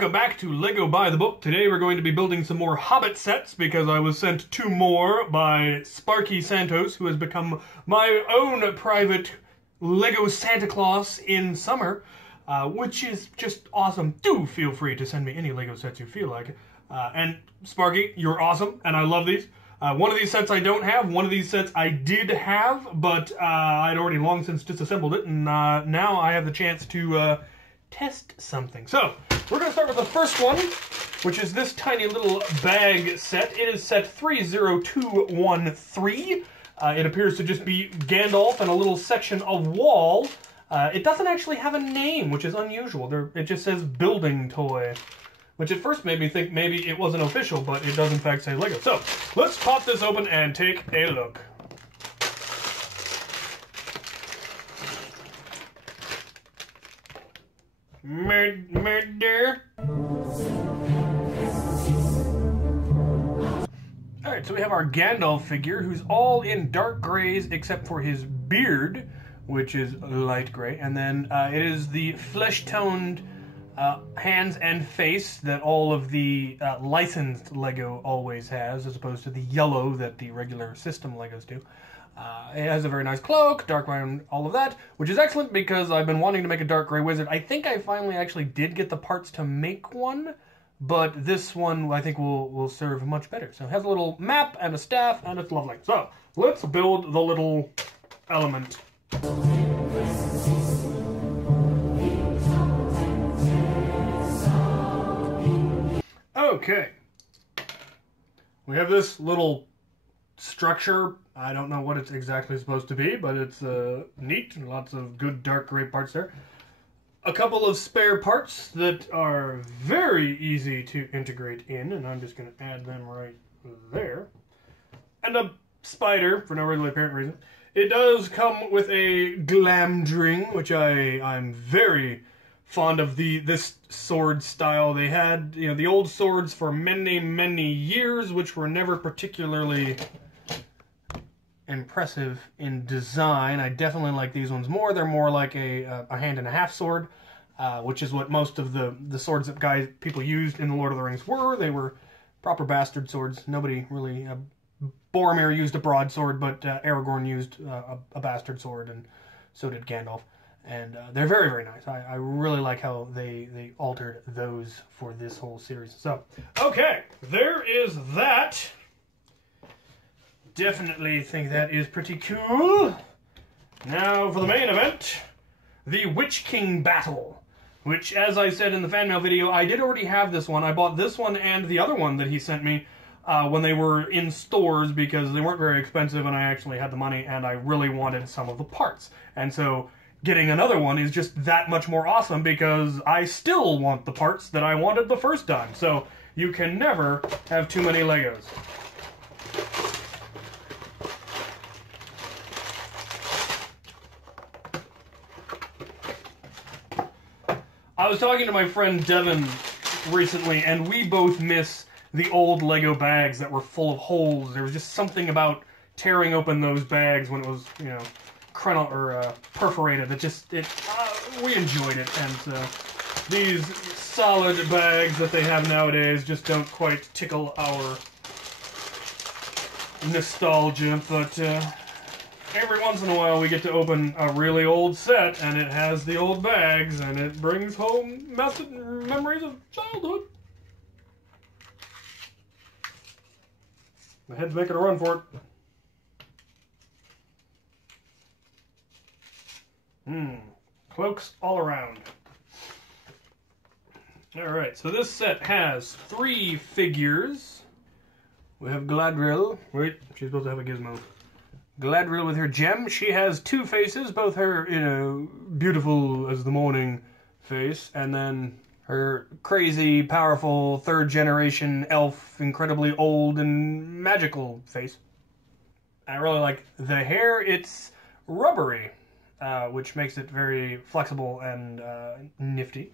welcome back to Lego by the Book. Today we're going to be building some more Hobbit sets because I was sent 2 more by Sparky Santos, who has become my own private Lego Santa Claus in summer, which is just awesome. Do feel free to send me any Lego sets you feel like. And Sparky, you're awesome, and I love these. One of these sets I don't have, one of these sets I did have, but I'd already long since disassembled it, and now I have the chance to test something. So, we're going to start with the first one, which is this tiny little bag set. It is set 30213. It appears to just be Gandalf and a little section of wall. It doesn't actually have a name, which is unusual. It just says building toy, which at first made me think maybe it wasn't official, but it does in fact say Lego. So, let's pop this open and take a look. Murder. Alright, so we have our Gandalf figure, who's all in dark grays except for his beard, which is light gray. And then it is the flesh-toned hands and face that all of the licensed Lego always has, as opposed to the yellow that the regular system Legos do. It has a very nice cloak, dark brown, all of that, which is excellent because I've been wanting to make a dark gray wizard. I think I finally actually did get the parts to make one, but this one I think will serve much better. So it has a little map and a staff, and it's lovely. So let's build the little element. Okay. We have this little structure. I don't know what it's exactly supposed to be, but it's neat. Lots of good dark gray parts there. A couple of spare parts that are very easy to integrate in, and I'm just going to add them right there. And a spider, for no really apparent reason. It does come with a glamdring, which I'm very fond of this sword style. They had, the old swords for many, many years, which were never particularly impressive in design. I definitely like these ones more. They're more like a hand and a half sword, which is what most of the swords that people used in the Lord of the Rings were. They were proper bastard swords. Nobody really... Boromir used a broadsword, but Aragorn used a bastard sword, and so did Gandalf. And they're very, very nice. I really like how they altered those for this whole series. So, okay, there is that. Definitely think that is pretty cool. Now for the main event, the Witch King battle, which, as I said in the fan mail video, I did already have this one. I bought this one and the other one that he sent me when they were in stores because they weren't very expensive and I actually had the money and I really wanted some of the parts. And so getting another one is just that much more awesome because I still want the parts that I wanted the first time. So you can never have too many Legos. I was talking to my friend Devin recently, and we both miss the old Lego bags that were full of holes. There was just something about tearing open those bags when it was, perforated. We enjoyed it, and these solid bags that they have nowadays just don't quite tickle our nostalgia, but every once in a while we get to open a really old set and it has the old bags and it brings home memories of childhood. My head's making a run for it. Cloaks all around. Alright, so this set has 3 figures. We have Galadriel. Wait, she's supposed to have a gizmo. Galadriel with her gem. She has 2 faces, both her, beautiful as the morning face, and then her crazy, powerful, 3rd generation elf, incredibly old and magical face. I really like the hair. It's rubbery, which makes it very flexible and nifty.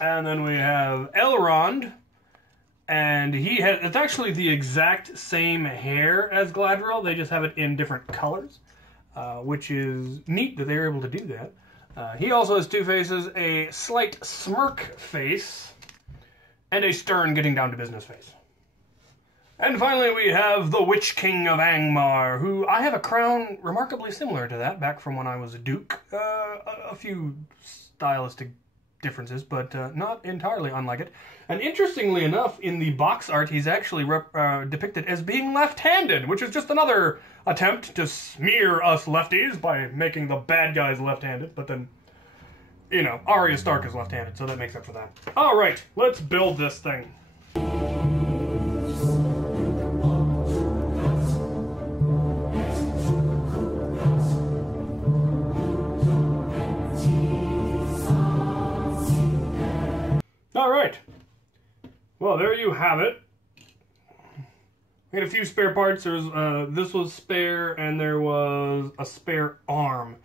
And then we have Elrond. And it's actually the exact same hair as Galadriel, they just have it in different colors, which is neat that they were able to do that. He also has two faces, a slight smirk face, and a stern getting down to business face. And finally we have the Witch King of Angmar, who I have a crown remarkably similar to that, back from when I was a duke. A few stylistic differences, but not entirely unlike it. And interestingly enough, in the box art, he's actually depicted as being left-handed, which is just another attempt to smear us lefties by making the bad guys left-handed, but then, you know, Arya Stark is left-handed, so that makes up for that. Alright, let's build this thing. Alright, well there you have it. We had a few spare parts. There's this was spare, and there was a spare arm.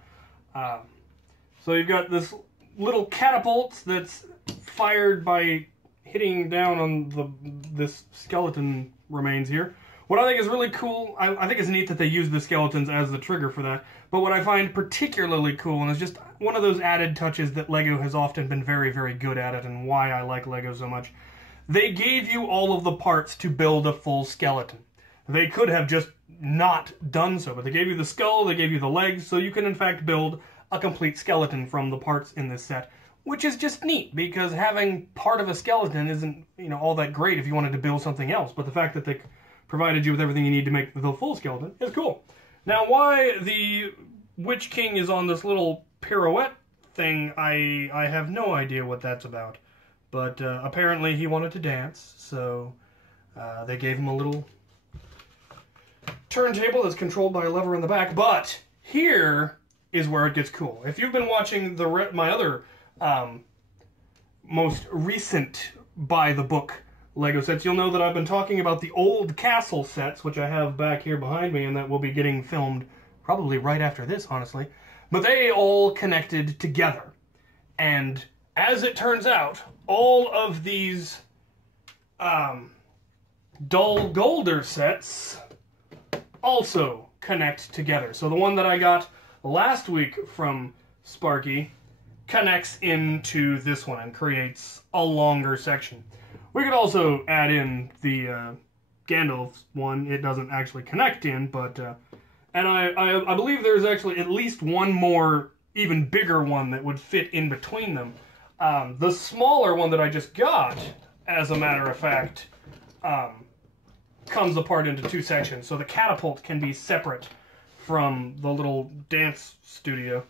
So you've got this little catapult that's fired by hitting down on this skeleton remains here. What I think is really cool, I think it's neat that they use the skeletons as the trigger for that, but what I find particularly cool, and it's just one of those added touches that LEGO has often been very, very good at it, and why I like LEGO so much, they gave you all of the parts to build a full skeleton. They could have just not done so, but they gave you the skull, they gave you the legs, so you can in fact build a complete skeleton from the parts in this set, which is just neat, because having part of a skeleton isn't, you know, all that great if you wanted to build something else, but the fact that they provided you with everything you need to make the full skeleton is cool. Now, why the Witch King is on this little pirouette thing, I have no idea what that's about. But apparently he wanted to dance, so they gave him a little turntable that's controlled by a lever in the back. But here is where it gets cool. If you've been watching my other most recent by-the-book LEGO sets, you'll know that I've been talking about the old castle sets, which I have back here behind me, and that will be getting filmed probably right after this, honestly. But they all connected together. And as it turns out, all of these dull golder sets also connect together. So the one that I got last week from Sparky connects into this one and creates a longer section. We could also add in the Gandalf one. It doesn't actually connect in, but and I believe there's actually at least one more, even bigger one that would fit in between them. The smaller one that I just got, as a matter of fact, comes apart into two sections. So the catapult can be separate from the little dance studio.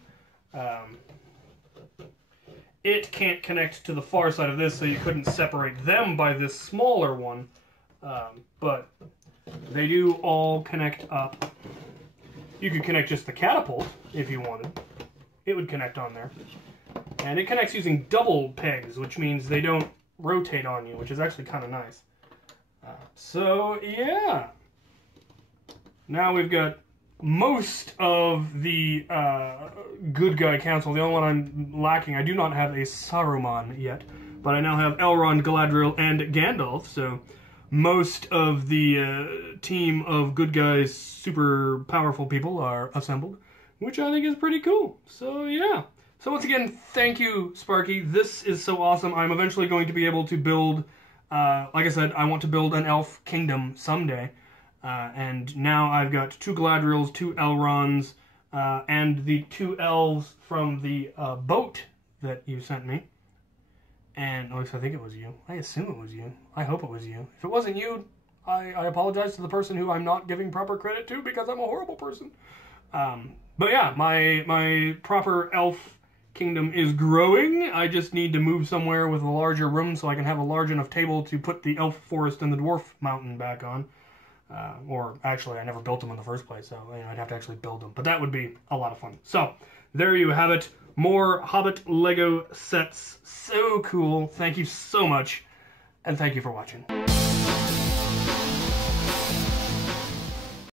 It can't connect to the far side of this, so you couldn't separate them by this smaller one. But they do all connect up. You could connect just the catapult if you wanted. It would connect on there. And it connects using double pegs, which means they don't rotate on you, which is actually kind of nice. So, yeah. Now we've got most of the good guy council. The only one I'm lacking, I do not have a Saruman yet, but I now have Elrond, Galadriel, and Gandalf, so most of the team of good guys, super powerful people are assembled, which I think is pretty cool. So, yeah. So once again, thank you, Sparky. This is so awesome. I'm eventually going to be able to build, like I said, I want to build an elf kingdom someday. And now I've got 2 Galadriels, 2 Elronds, and the 2 elves from the boat that you sent me. And at least I think it was you. I assume it was you. I hope it was you. If it wasn't you, I apologize to the person who I'm not giving proper credit to, because I'm a horrible person. But yeah, my proper elf kingdom is growing. I just need to move somewhere with a larger room so I can have a large enough table to put the elf forest and the dwarf mountain back on. Or actually, I never built them in the first place, so you know, I'd have to actually build them. But that would be a lot of fun. So, there you have it. More Hobbit LEGO sets. So cool. Thank you so much, and thank you for watching.